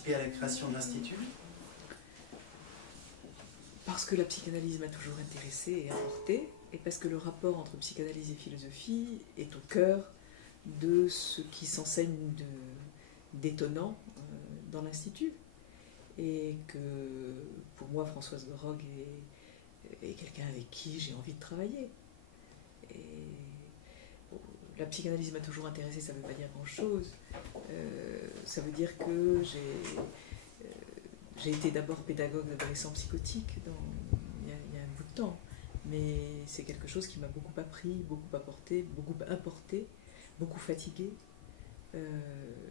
participé à la création de l'Institut? Parce que la psychanalyse m'a toujours intéressée et apporté, et parce que le rapport entre psychanalyse et philosophie est au cœur de ce qui s'enseigne d'étonnant dans l'Institut. Et que pour moi, Françoise Gorog est quelqu'un avec qui j'ai envie de travailler. Et bon, la psychanalyse m'a toujours intéressée, ça ne veut pas dire grand-chose. Ça veut dire que j'ai été d'abord pédagogue d'adolescents psychotiques il y a un bout de temps. Mais c'est quelque chose qui m'a beaucoup appris, beaucoup apporté, beaucoup importé, beaucoup fatigué.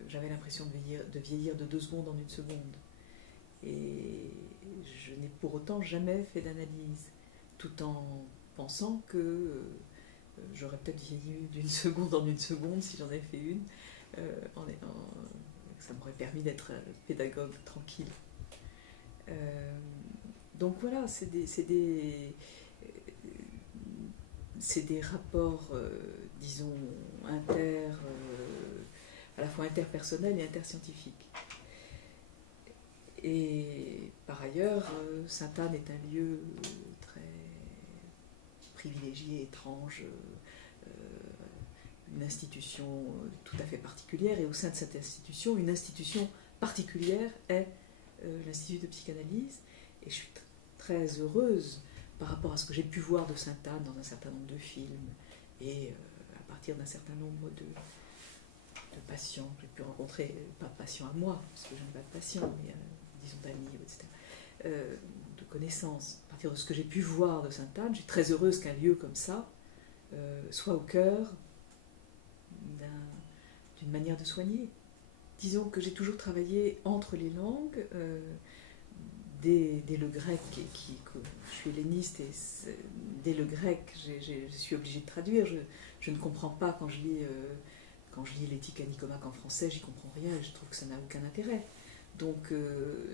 J'avais l'impression de vieillir de 2 secondes en 1 seconde. Et je n'ai pour autant jamais fait d'analyse, tout en pensant que j'aurais peut-être vieilli d'1 seconde en 1 seconde si j'en avais fait une. Ça m'aurait permis d'être pédagogue tranquille. Donc voilà, c'est des rapports, disons, à la fois interpersonnels et interscientifiques. Et par ailleurs, Sainte-Anne est un lieu très privilégié, étrange, une institution tout à fait particulière, et au sein de cette institution, une institution particulière est l'Institut de psychanalyse, et je suis très heureuse par rapport à ce que j'ai pu voir de Sainte-Anne dans un certain nombre de films, et à partir d'un certain nombre de patients que j'ai pu rencontrer, pas de patients à moi, parce que je n'ai pas de patients, mais disons d'amis, etc., de connaissances. À partir de ce que j'ai pu voir de Sainte-Anne, je suis très heureuse qu'un lieu comme ça soit au cœur d'une manière de soigner. Disons que j'ai toujours travaillé entre les langues, dès le grec, que je suis helléniste, et dès le grec, je suis obligée de traduire. Je ne comprends pas quand je lis l'éthique à Nicomaque en français, j'y comprends rien, et je trouve que ça n'a aucun intérêt. Donc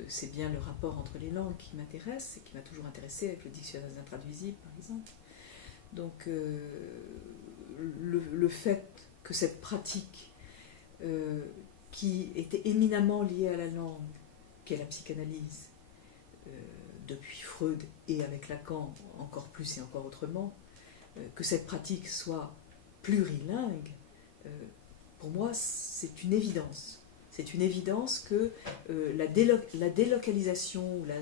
c'est bien le rapport entre les langues qui m'intéresse, et qui m'a toujours intéressée avec le dictionnaire des intraduisibles, par exemple. Donc le fait que cette pratique, qui était éminemment liée à la langue, qu'est la psychanalyse, depuis Freud et avec Lacan encore plus et encore autrement, que cette pratique soit plurilingue, pour moi c'est une évidence. C'est une évidence que la délocalisation ou la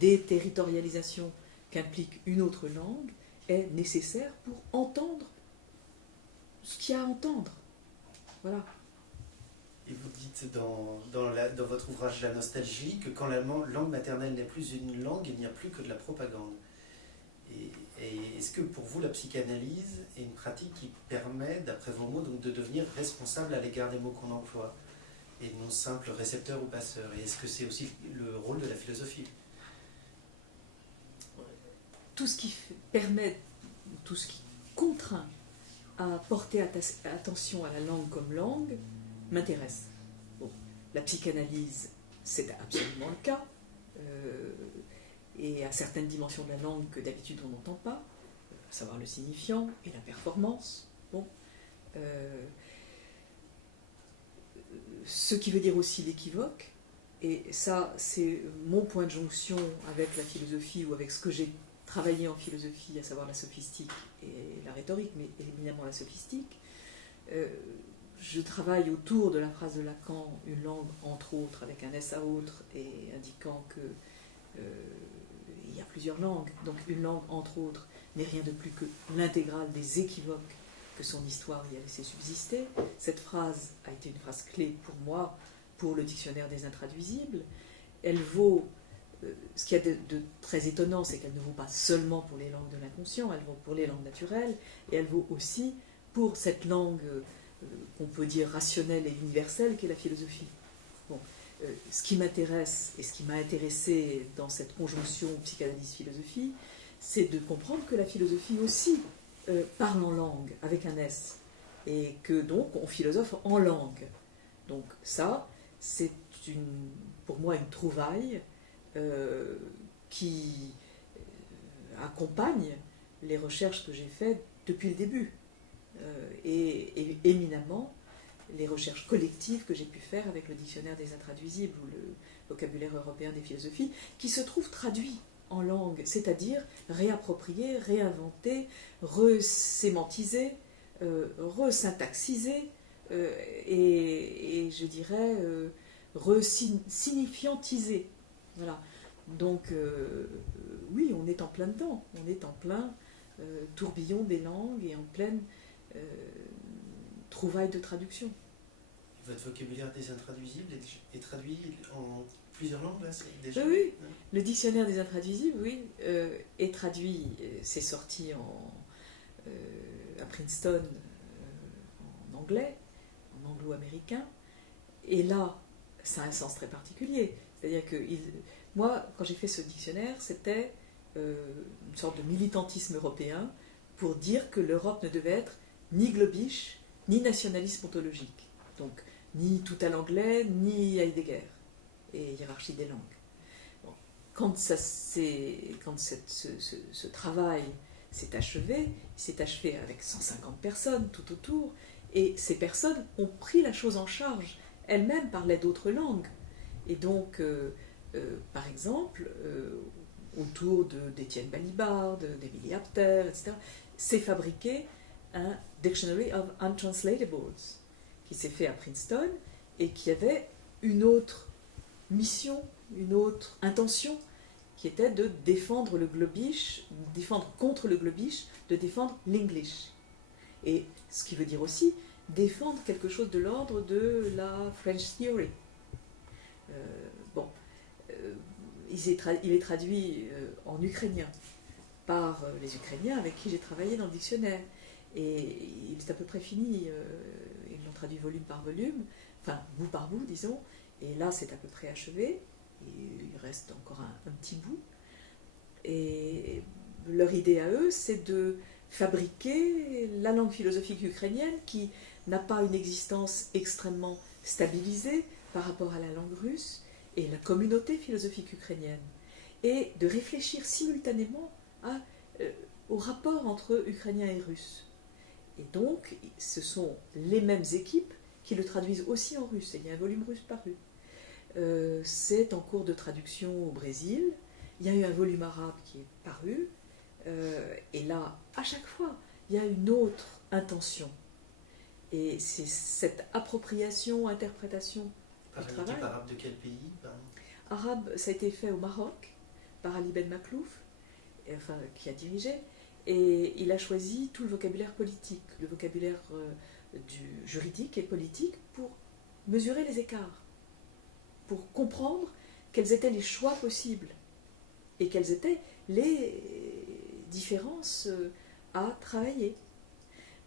déterritorialisation qu'implique une autre langue est nécessaire pour entendre ce qu'il y a à entendre. Voilà. Et vous dites dans votre ouvrage La nostalgie que quand la langue maternelle n'est plus une langue, il n'y a plus que de la propagande. Et est-ce que pour vous la psychanalyse est une pratique qui permet, d'après vos mots, donc de devenir responsable à l'égard des mots qu'on emploie, et non simple récepteur ou passeur? Et est-ce que c'est aussi le rôle de la philosophie? Tout ce qui permet, tout ce qui contraint à porter attention à la langue comme langue m'intéresse. Bon, la psychanalyse, c'est absolument le cas, et à certaines dimensions de la langue que d'habitude on n'entend pas, à savoir le signifiant et la performance. Bon, ce qui veut dire aussi l'équivoque, et ça c'est mon point de jonction avec la philosophie, ou avec ce que j'ai travaillé en philosophie, à savoir la sophistique et la rhétorique, mais éminemment la sophistique. Je travaille autour de la phrase de Lacan, une langue entre autres, avec un S à autre, et indiquant que il y a plusieurs langues, donc une langue entre autres n'est rien de plus que l'intégrale des équivoques que son histoire y a laissé subsister. Cette phrase a été une phrase clé pour moi, pour le dictionnaire des intraduisibles. Elle vaut, ce qu'il y a de très étonnant, c'est qu'elle ne vaut pas seulement pour les langues de l'inconscient, elle vaut pour les langues naturelles, et elle vaut aussi pour cette langue qu'on peut dire rationnelle et universelle qu'est la philosophie. Bon, ce qui m'intéresse, et ce qui m'a intéressé dans cette conjonction psychanalyse-philosophie, c'est de comprendre que la philosophie aussi parle en langue, avec un S, et que donc on philosophe en langue. Donc ça, c'est pour moi une trouvaille qui accompagne les recherches que j'ai faites depuis le début, et éminemment les recherches collectives que j'ai pu faire avec le dictionnaire des intraduisibles ou le vocabulaire européen des philosophies, qui se trouve traduit en langue, c'est-à-dire réapproprié, réinventé, resémantisé, resyntaxisé, et je dirais resignifiantisé. Voilà. Donc, oui, on est en plein dedans, on est en plein tourbillon des langues et en pleine trouvaille de traduction. Votre vocabulaire des intraduisibles est traduit en plusieurs langues, là, déjà? Oui, oui. Le dictionnaire des intraduisibles, oui, est traduit, c'est sorti à Princeton en anglais, en anglo-américain, et là, ça a un sens très particulier. C'est-à-dire que moi, quand j'ai fait ce dictionnaire, c'était une sorte de militantisme européen pour dire que l'Europe ne devait être ni globish, ni nationalisme ontologique. Donc, ni tout à l'anglais, ni Heidegger, et hiérarchie des langues. Bon. Quand ce travail s'est achevé, il s'est achevé avec 150 personnes tout autour, et ces personnes ont pris la chose en charge. Elles-mêmes parlaient d'autres langues. Et donc, par exemple, autour d'Étienne Balibar, d'Émilie Apter, etc., s'est fabriqué un Dictionary of Untranslatable qui s'est fait à Princeton et qui avait une autre mission, une autre intention, qui était de défendre le globish, défendre contre le globish, de défendre l'English. Et ce qui veut dire aussi défendre quelque chose de l'ordre de la French Theory. Il est traduit en ukrainien par les Ukrainiens avec qui j'ai travaillé dans le dictionnaire. Et il est à peu près fini, ils l'ont traduit volume par volume, enfin bout par bout, disons, et là c'est à peu près achevé, et il reste encore un petit bout. Et leur idée à eux, c'est de fabriquer la langue philosophique ukrainienne qui n'a pas une existence extrêmement stabilisée par rapport à la langue russe et la communauté philosophique ukrainienne, et de réfléchir simultanément au rapport entre Ukrainiens et Russes. Et donc, ce sont les mêmes équipes qui le traduisent aussi en russe, et il y a un volume russe paru. C'est en cours de traduction au Brésil, il y a eu un volume arabe qui est paru, et là, à chaque fois, il y a une autre intention. Et c'est cette appropriation, interprétation du travail. L'équipe arabe de quel pays, pardon? Arabe, ça a été fait au Maroc, par Ali Ben Maklouf, qui a dirigé, et il a choisi tout le vocabulaire politique, le vocabulaire du juridique et politique, pour mesurer les écarts, pour comprendre quels étaient les choix possibles et quelles étaient les différences à travailler.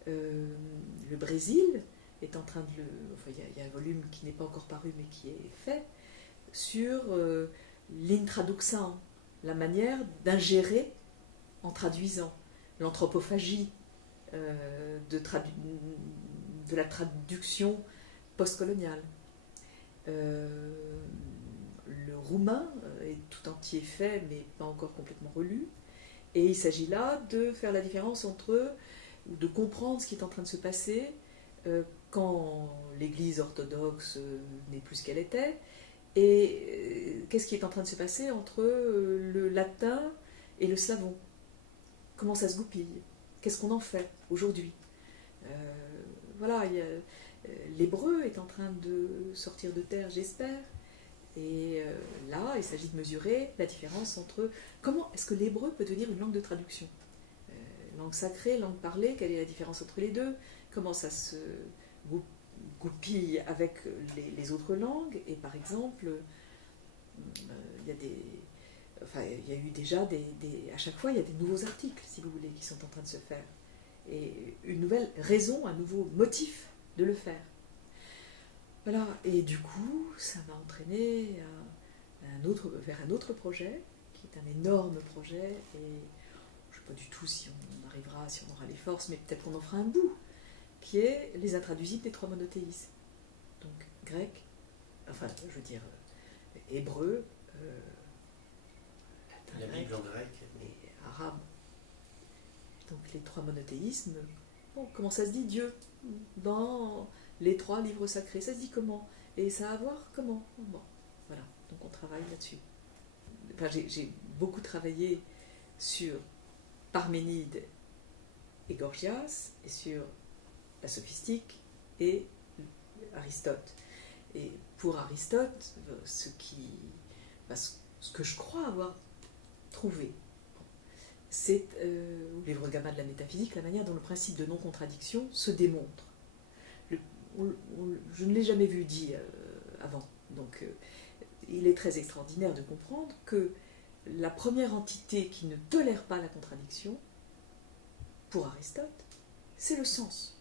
Le Brésil est en train de il y a un volume qui n'est pas encore paru mais qui est fait sur l'intraduction, la manière d'ingérer en traduisant, l'anthropophagie de la traduction postcoloniale. Le roumain est tout entier fait mais pas encore complètement relu, et il s'agit là de faire la différence entre, ou de comprendre ce qui est en train de se passer quand l'Église orthodoxe n'est plus ce qu'elle était, et qu'est-ce qui est en train de se passer entre le latin et le slavon. Comment ça se goupille? Qu'est-ce qu'on en fait aujourd'hui? Voilà, l'hébreu est en train de sortir de terre, j'espère. Et là, il s'agit de mesurer la différence entre comment est-ce que l'hébreu peut devenir une langue de traduction. Langue sacrée, langue parlée, quelle est la différence entre les deux? Comment ça se goupille avec les autres langues? Et par exemple, il y a eu déjà à chaque fois, il y a des nouveaux articles, si vous voulez, qui sont en train de se faire. Et une nouvelle raison, un nouveau motif de le faire. Voilà, et du coup, ça m'a entraîné vers un autre projet, qui est un énorme projet, et je ne sais pas du tout si on arrivera, si on aura les forces, mais peut-être qu'on en fera un bout, qui est les intraduisibles des trois monothéismes. Donc, grec, hébreu, la Bible en grec et arabe. Donc les trois monothéismes Bon, comment ça se dit Dieu dans les 3 livres sacrés? Ça se dit comment? Et ça a à voir comment? Bon, voilà, donc on travaille là-dessus. Enfin, j'ai beaucoup travaillé sur Parménide et Gorgias, et sur la sophistique et Aristote. Et pour Aristote, ce que je crois avoir trouvé, c'est, au livre Gamma de la métaphysique, la manière dont le principe de non-contradiction se démontre. Je ne l'ai jamais vu dit avant. Donc, il est très extraordinaire de comprendre que la première entité qui ne tolère pas la contradiction, pour Aristote, c'est le sens.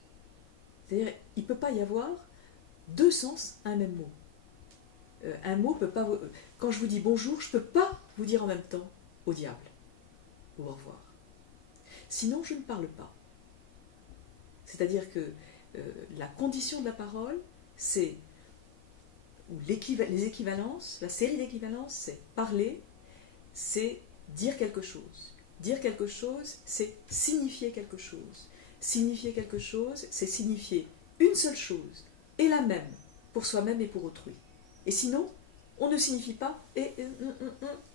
C'est-à-dire, il ne peut pas y avoir 2 sens à un même mot. Un mot peut pas... Quand je vous dis bonjour, je ne peux pas vous dire en même temps au diable ou au revoir. Sinon, je ne parle pas. C'est-à-dire que la condition de la parole, c'est... ou les équivalences, la série d'équivalences, c'est parler, c'est dire quelque chose. Dire quelque chose, c'est signifier quelque chose. Signifier quelque chose, c'est signifier une seule chose, et la même, pour soi-même et pour autrui. Et sinon, on ne signifie pas et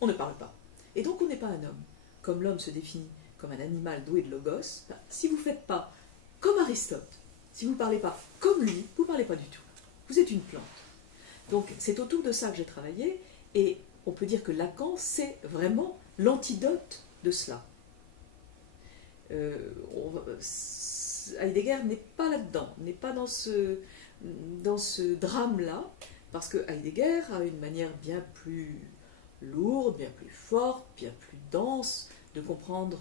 on ne parle pas. Et donc on n'est pas un homme. Comme l'homme se définit comme un animal doué de logos, ben, si vous ne faites pas comme Aristote, si vous ne parlez pas comme lui, vous ne parlez pas du tout. Vous êtes une plante. Donc c'est autour de ça que j'ai travaillé, et on peut dire que Lacan, c'est vraiment l'antidote de cela. Heidegger n'est pas là-dedans, n'est pas dans ce drame-là, parce que Heidegger a une manière bien plus lourde, bien plus forte, bien plus dense de comprendre,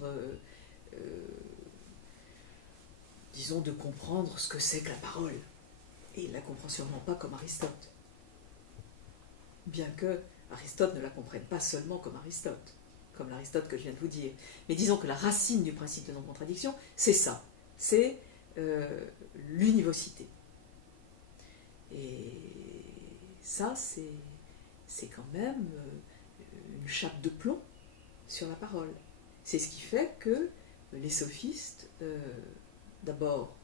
disons, de comprendre ce que c'est que la parole. Et il ne la comprend sûrement pas comme Aristote. Bien que Aristote ne la comprenne pas seulement comme Aristote, comme l'Aristote que je viens de vous dire. Mais disons que la racine du principe de non-contradiction, c'est ça. C'est l'univocité. Et ça, c'est quand même une chape de plomb sur la parole. C'est ce qui fait que les sophistes, d'abord,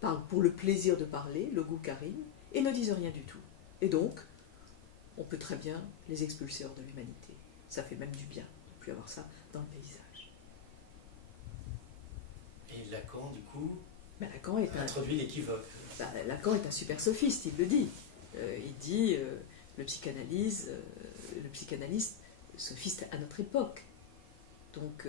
parlent pour le plaisir de parler, le goût karim, et ne disent rien du tout. Et donc, on peut très bien les expulser hors de l'humanité. Ça fait même du bien de ne plus avoir ça dans le paysage. Et Lacan, du coup, Lacan introduit l'équivoque. Lacan est un super sophiste, il le dit. Il dit le psychanalyste sophiste à notre époque. Donc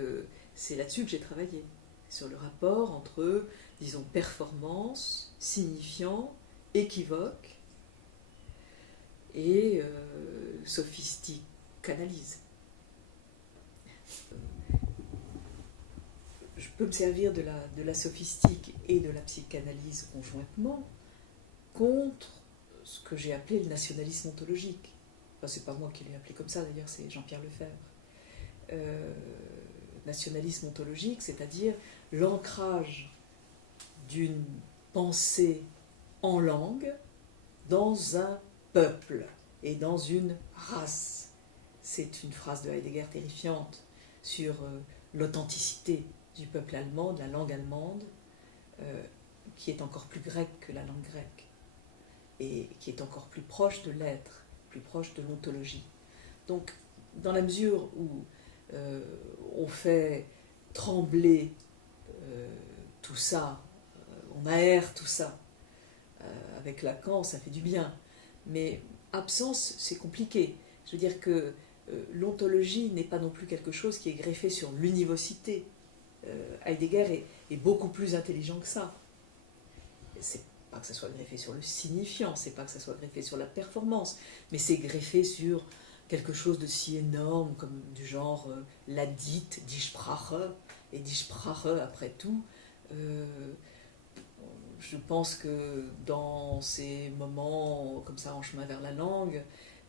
c'est là-dessus que j'ai travaillé, sur le rapport entre, disons, performance, signifiant, équivoque et sophistique analyse. Je peux me servir de la sophistique et de la psychanalyse conjointement contre ce que j'ai appelé le nationalisme ontologique. Enfin, c'est pas moi qui l'ai appelé comme ça d'ailleurs, c'est Jean-Pierre Lefebvre. Nationalisme ontologique, c'est-à-dire l'ancrage d'une pensée en langue dans un peuple et dans une race. C'est une phrase de Heidegger terrifiante sur l'authenticité du peuple allemand, de la langue allemande, qui est encore plus grecque que la langue grecque, et qui est encore plus proche de l'être, plus proche de l'ontologie. Donc, dans la mesure où on fait trembler tout ça, on aère tout ça, avec Lacan, ça fait du bien, mais absence, c'est compliqué. Je veux dire que l'ontologie n'est pas non plus quelque chose qui est greffé sur l'univocité. Heidegger est beaucoup plus intelligent que ça. C'est pas que ça soit greffé sur le signifiant, c'est pas que ça soit greffé sur la performance, mais c'est greffé sur quelque chose de si énorme comme du genre la dite, die Sprache, et die Sprache après tout. Je pense que dans ces moments comme ça en chemin vers la langue,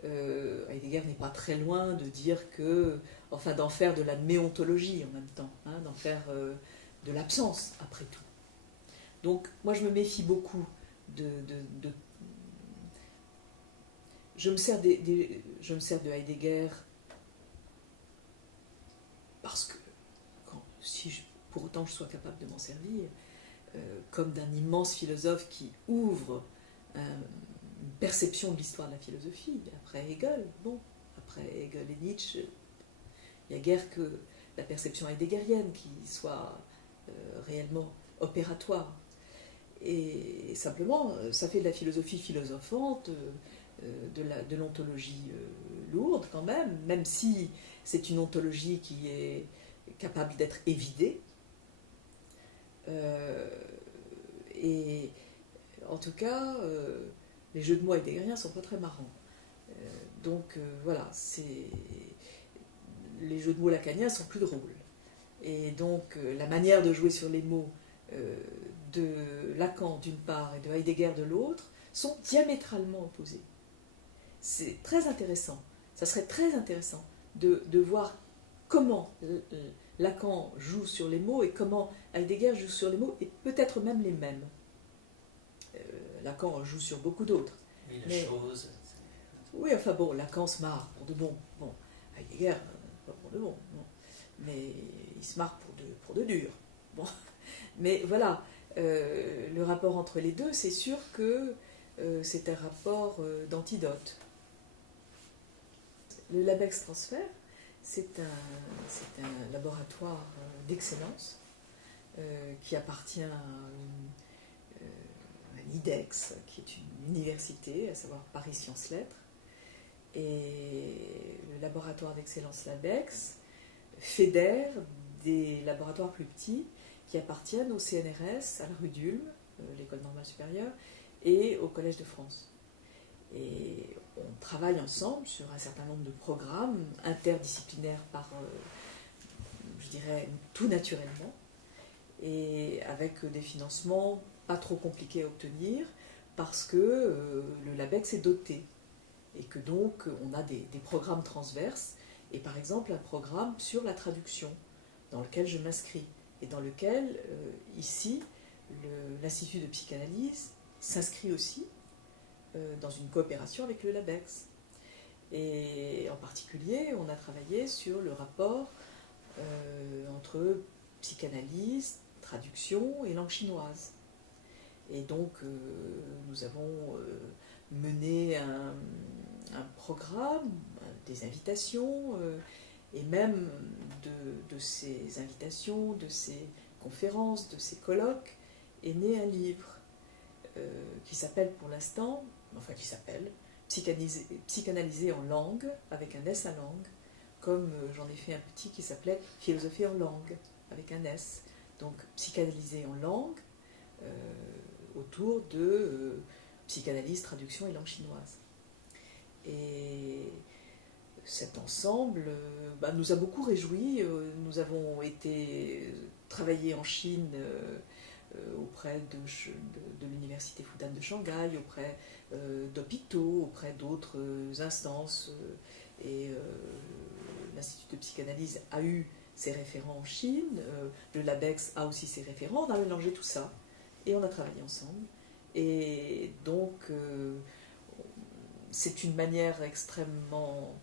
Heidegger n'est pas très loin de dire que, enfin d'en faire de la méontologie en même temps, hein, d'en faire de l'absence après tout. Donc moi je me méfie beaucoup je me sers de Heidegger parce que, pour autant que je sois capable de m'en servir, comme d'un immense philosophe qui ouvre une perception de l'histoire de la philosophie. Après Hegel, après Hegel et Nietzsche, il n'y a guère que la perception heideggerienne qui soit réellement opératoire. Et simplement, ça fait de la philosophie philosophante, de l'ontologie lourde quand même si c'est une ontologie qui est capable d'être évidée. Et en tout cas, les jeux de mots heideggeriens ne sont pas très marrants. Donc voilà, les jeux de mots lacaniens sont plus drôles. Et donc la manière de jouer sur les mots de Lacan d'une part et de Heidegger de l'autre sont diamétralement opposés. C'est très intéressant. Ça serait très intéressant de voir comment Lacan joue sur les mots et comment Heidegger joue sur les mots, et peut-être même les mêmes. Lacan joue sur beaucoup d'autres. Oui, la chose. Oui, enfin bon, Lacan se marre pour de bon. Heidegger, pas pour de bon. Mais il se marre pour de dur. Bon. Mais voilà, le rapport entre les deux, c'est sûr que c'est un rapport d'antidote. Le LabEx Transfert, c'est un laboratoire d'excellence qui appartient à l'IDEX, qui est une université, à savoir Paris Sciences Lettres. Et le laboratoire d'excellence LabEx fédère des laboratoires plus petits qui appartiennent au CNRS, à la rue d'Ulm, l'école normale supérieure, et au Collège de France. Et on travaille ensemble sur un certain nombre de programmes interdisciplinaires je dirais, tout naturellement, et avec des financements pas trop compliqués à obtenir, parce que le LabEx est doté, et que donc on a des programmes transverses, et par exemple un programme sur la traduction, dans lequel je m'inscris, et dans lequel, ici, l'Institut de psychanalyse s'inscrit aussi dans une coopération avec le LabEx. Et en particulier, on a travaillé sur le rapport entre psychanalyse, traduction et langue chinoise. Et donc, nous avons mené un programme, des invitations, et même de ces invitations, de ces conférences, de ces colloques, est né un livre qui s'appelle pour l'instant, Psychanalyser en langue, avec un S à langue, comme j'en ai fait un petit qui s'appelait Philosophie en langue, avec un S. Donc psychanalyser en langue, autour de psychanalyse, traduction et langue chinoise. Et cet ensemble nous a beaucoup réjouis. Nous avons été travailler en Chine auprès de l'université Fudan de Shanghai, auprès d'hôpitaux, auprès d'autres instances. Et l'Institut de psychanalyse a eu ses référents en Chine, le LabEx a aussi ses référents. On a mélangé tout ça et on a travaillé ensemble. Et donc, c'est une manière extrêmement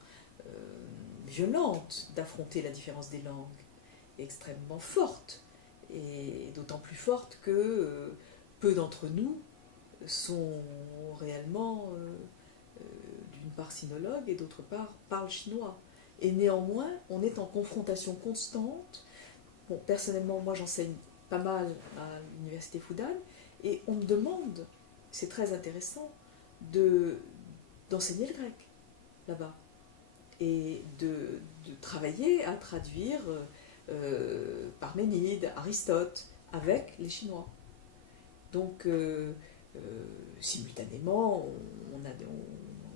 violente d'affronter la différence des langues, extrêmement forte, et d'autant plus forte que peu d'entre nous sont réellement d'une part sinologues et d'autre part parlent chinois. Et néanmoins, on est en confrontation constante. Bon, personnellement, moi j'enseigne pas mal à l'université Fudan, et on me demande, c'est très intéressant, d'enseigner le grec là-bas, et de travailler à traduire Parménide, Aristote, avec les Chinois. Donc, simultanément, on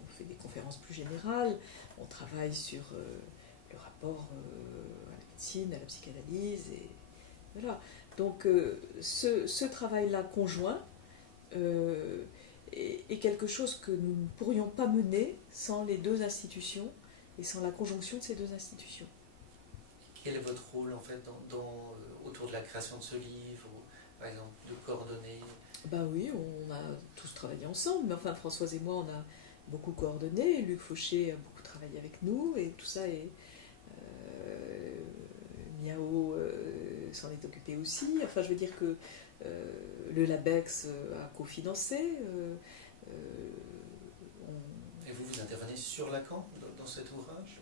fait des conférences plus générales, on travaille sur le rapport à la médecine, à la psychanalyse, et voilà. Donc, ce travail-là conjoint est quelque chose que nous ne pourrions pas mener sans les deux institutions et sans la conjonction de ces deux institutions. Quel est votre rôle en fait autour de la création de ce livre, ou, par exemple, de coordonner? Ben oui, on a tous travaillé ensemble, mais enfin Françoise et moi on a beaucoup coordonné, Luc Fauché a beaucoup travaillé avec nous, et tout ça est Miao s'en est occupé aussi. Enfin, je veux dire que le LABEX a cofinancé. Et vous intervenez sur Lacan dans cet ouvrage?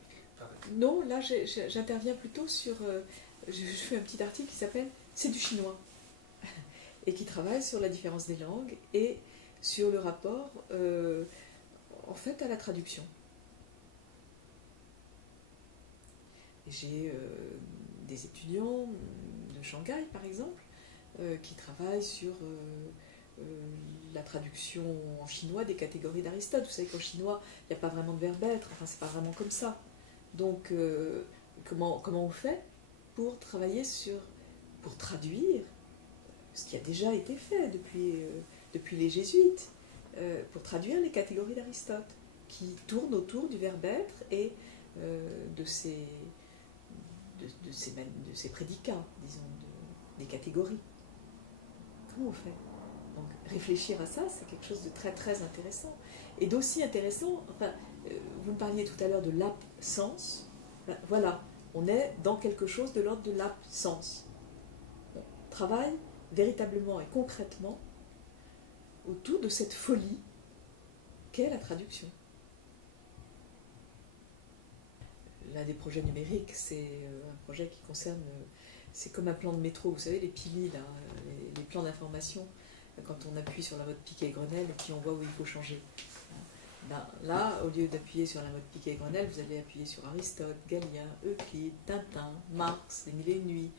Non, là j'interviens plutôt sur... je fais un petit article qui s'appelle « C'est du chinois » et qui travaille sur la différence des langues et sur le rapport en fait à la traduction. J'ai des étudiants de Shanghai par exemple qui travaillent sur la traduction en chinois des catégories d'Aristote. Vous savez qu'en chinois il n'y a pas vraiment de verbe être, enfin c'est pas vraiment comme ça. Donc comment on fait pour travailler pour traduire ce qui a déjà été fait depuis les jésuites, pour traduire les catégories d'Aristote, qui tournent autour du verbe être et de ces prédicats, disons, des catégories. Comment on fait? Donc réfléchir à ça, c'est quelque chose de très très intéressant. Et d'aussi intéressant, enfin, vous me parliez tout à l'heure de l'absence, ben, voilà, on est dans quelque chose de l'ordre de l'absence. On travaille véritablement et concrètement autour de cette folie qu'est la traduction. L'un des projets numériques, c'est un projet qui concerne, c'est comme un plan de métro, vous savez, les PILI, là, les plans d'information, quand on appuie sur la mode Piquet-Grenelle et puis on voit où il faut changer. Ben, là, au lieu d'appuyer sur la mode Piquet-Grenelle, vous allez appuyer sur Aristote, Galien, Euclide, Tintin, Marx, Les Mille et Une Nuits,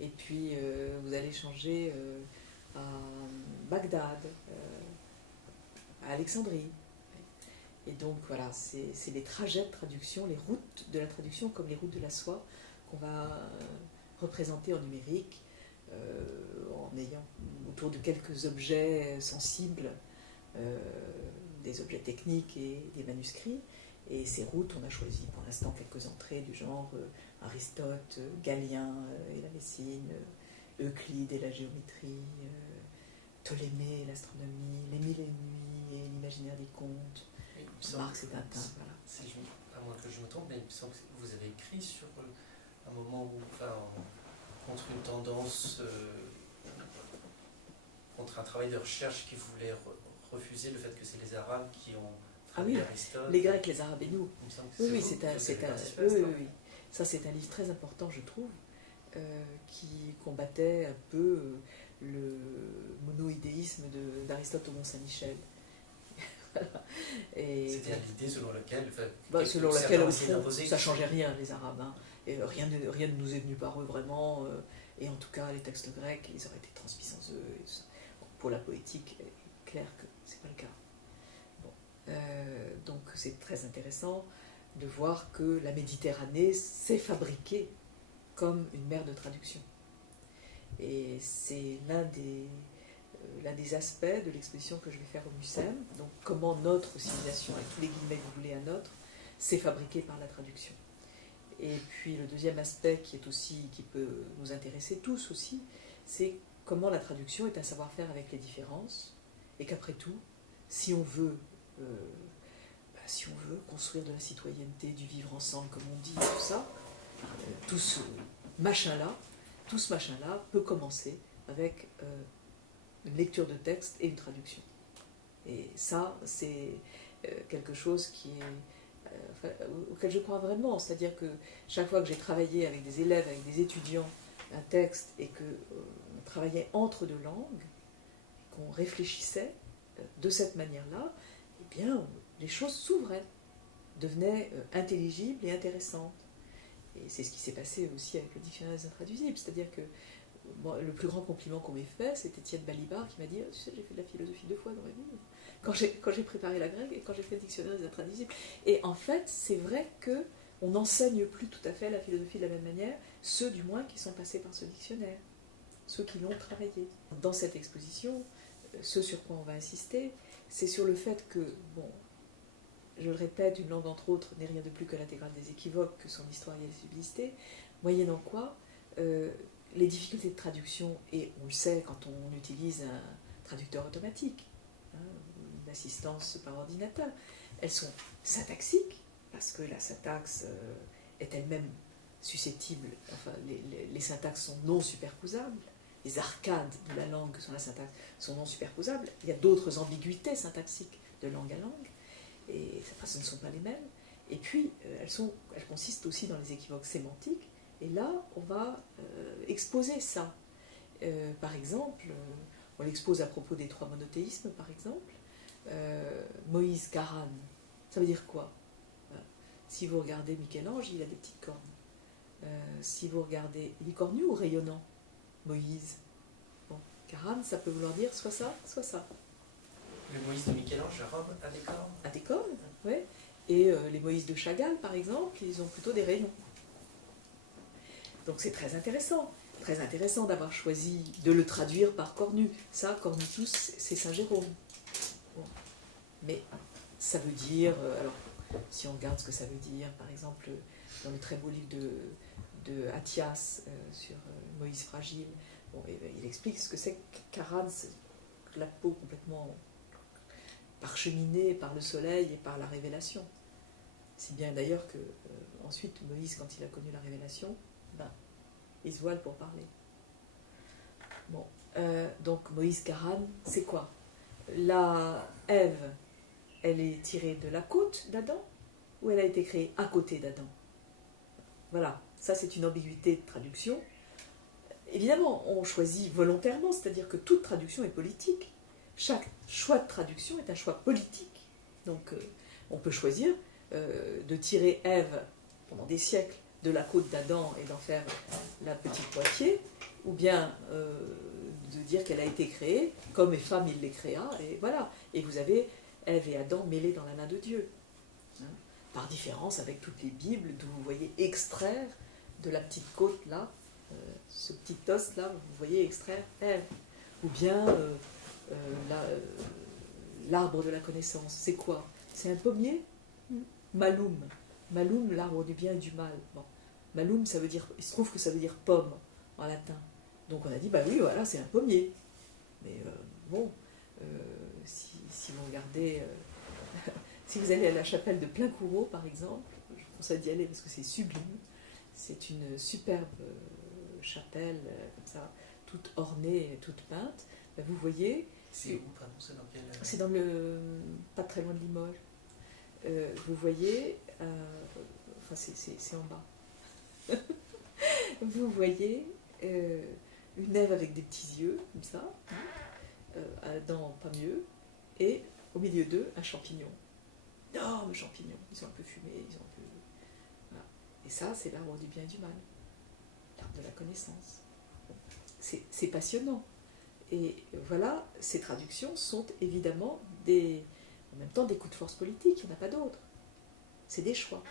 et puis vous allez changer à Bagdad, à Alexandrie. Et donc voilà, c'est les trajets de traduction, les routes de la traduction comme les routes de la soie qu'on va représenter en numérique en ayant autour de quelques objets sensibles, des objets techniques et des manuscrits. Et ces routes, on a choisi pour l'instant quelques entrées du genre Aristote, Galien et la médecine, Euclide et la géométrie, Ptolémée et l'astronomie, Les Mille et Une Nuits et l'imaginaire des contes, Marx et Tintin. Voilà. À moins que je me trompe, mais il me semble que vous avez écrit sur un moment où, enfin, contre une tendance, contre un travail de recherche qui voulait refuser le fait que c'est les Arabes qui ont traduit Aristote. Les Grecs, les Arabes et nous. Oui, c'est un Ça, c'est un livre très important, je trouve, qui combattait un peu le monoïdéisme d'Aristote au Mont-Saint-Michel. C'était l'idée selon laquelle, au fond, ça ne changeait rien, les Arabes. Hein. Et rien ne nous est venu par eux vraiment. Et en tout cas, les textes grecs, ils auraient été transmis sans eux. Et tout ça. Bon, pour la poétique, il est clair que ce n'est pas le cas. Bon. Donc c'est très intéressant de voir que la Méditerranée s'est fabriquée comme une mer de traduction. Et c'est l'un des aspects de l'exposition que je vais faire au MUSEM, donc comment notre civilisation, avec tous les guillemets que vous voulez à notre, s'est fabriquée par la traduction. Et puis le deuxième aspect qui peut nous intéresser tous aussi, c'est comment la traduction est un savoir-faire avec les différences, et qu'après tout, si on veut construire de la citoyenneté, du vivre ensemble, comme on dit, tout ça, tout ce machin-là peut commencer avec une lecture de texte et une traduction. Et ça, c'est quelque chose auquel je crois vraiment. C'est-à-dire que chaque fois que j'ai travaillé avec des élèves, avec des étudiants, un texte, et qu'on travaillait entre deux langues, qu'on réfléchissait de cette manière-là, eh bien, les choses s'ouvraient, devenaient intelligibles et intéressantes. Et c'est ce qui s'est passé aussi avec le dictionnaire des intraduisibles. C'est-à-dire que le plus grand compliment qu'on m'ait fait, c'était Étienne Balibar qui m'a dit « Tu sais, j'ai fait de la philosophie 2 fois dans ma vie, quand j'ai préparé la grecque et quand j'ai fait le dictionnaire des intraduisibles. » Et en fait, c'est vrai qu'on n'enseigne plus tout à fait la philosophie de la même manière, ceux du moins qui sont passés par ce dictionnaire, ceux qui l'ont travaillé. Dans cette exposition, ce sur quoi on va insister, c'est sur le fait que, bon, je le répète, une langue entre autres n'est rien de plus que l'intégrale des équivoques, que son histoire y est subsistée, moyennant quoi les difficultés de traduction, et on le sait quand on utilise un traducteur automatique, une assistance par ordinateur, elles sont syntaxiques, parce que la syntaxe est elle-même susceptibles, enfin les syntaxes sont non superposables, les arcades de la langue sur la syntaxe sont non superposables, il y a d'autres ambiguïtés syntaxiques de langue à langue, et enfin, ce ne sont pas les mêmes, et puis elles consistent aussi dans les équivoques sémantiques, et là on va exposer ça. Par exemple, on l'expose à propos des 3 monothéismes, par exemple, Moïse Karan, ça veut dire quoi? Si vous regardez Michel-Ange, il a des petites cornes. Si vous regardez, il est cornu ou rayonnant, Moïse? Bon, Karan, ça peut vouloir dire soit ça, soit ça. Le Moïse de Michel-Ange, la robe a des cornes. A des cornes, oui. Et les Moïse de Chagall, par exemple, ils ont plutôt des rayons. Donc c'est très intéressant d'avoir choisi de le traduire par cornu. Ça, cornutus, c'est Saint Jérôme. Bon. Mais ça veut dire, alors si on regarde ce que ça veut dire, par exemple, dans le très beau livre de Athias sur Moïse fragile, bon, il explique ce que c'est que Karan, c'est la peau complètement parcheminée par le soleil et par la révélation. Si bien d'ailleurs que ensuite Moïse, quand il a connu la révélation, il se voile pour parler. Bon, donc Moïse Karan, c'est quoi? La Ève, elle est tirée de la côte d'Adam ou elle a été créée à côté d'Adam? Voilà, ça c'est une ambiguïté de traduction. Évidemment, on choisit volontairement, c'est-à-dire que toute traduction est politique. Chaque choix de traduction est un choix politique. Donc on peut choisir de tirer Ève pendant des siècles de la côte d'Adam et d'en faire la petite moitié, ou bien de dire qu'elle a été créée, comme les femmes il les créa, et voilà. Et vous avez Ève et Adam mêlés dans la main de Dieu. Hein, par différence avec toutes les Bibles, d'où vous voyez extraire de la petite côte là, ce petit os là, vous voyez extraire Ève. Ou bien l'arbre de la connaissance, c'est quoi? C'est un pommier? Malum. Malum, l'arbre du bien et du mal. Bon. Malum, ça veut dire, il se trouve que ça veut dire pomme en latin. Donc on a dit, bah oui, voilà, c'est un pommier. Mais bon, si vous regardez, si vous allez à la chapelle de Plaincourau, par exemple, je vous conseille d'y aller parce que c'est sublime. C'est une superbe chapelle, comme ça, toute ornée, toute peinte. Ben, vous voyez. C'est où, pardon, c'est dans quel... C'est dans le. Pas très loin de Limoges. Vous voyez. Enfin, c'est en bas. Vous voyez une Ève avec des petits yeux, comme ça, Adam pas mieux, et au milieu d'eux, un champignon. Énorme champignon. Ils sont un peu fumés, ils sont un peu. Voilà. Et ça, c'est l'arbre du bien et du mal. L'arbre de la connaissance. C'est passionnant. Et voilà, ces traductions sont évidemment en même temps des coups de force politique, il n'y en a pas d'autres. C'est des choix.